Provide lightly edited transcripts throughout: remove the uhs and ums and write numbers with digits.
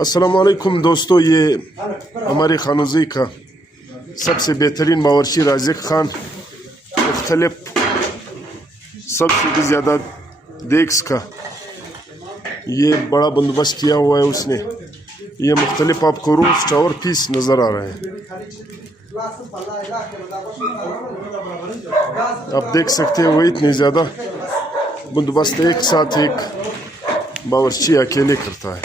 अस्सलाम वालेकुम दोस्तों, ये हमारे खानूजी का सबसे बेहतरीन बावर्ची राज़िक खान मुख्तलिफ सबसे भी ज़्यादा देग्स का ये बड़ा बंदोबस्त किया हुआ है उसने। ये मुख्तलिफ आपको रोस्ट और पीस नज़र आ रहे हैं। आप देख सकते हैं वो इतनी ज़्यादा बंदोबस्त एक साथ एक बावर्ची अकेले करता है।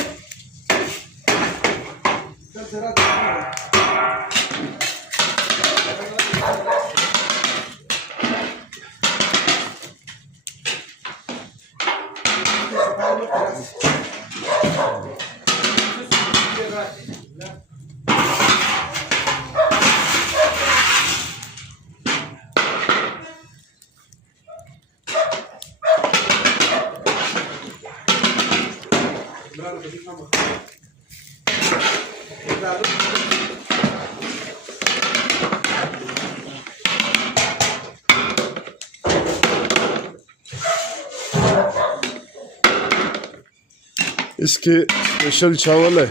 इसके स्पेशल चावल है,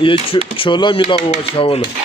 ये छोला मिला हुआ चावल है।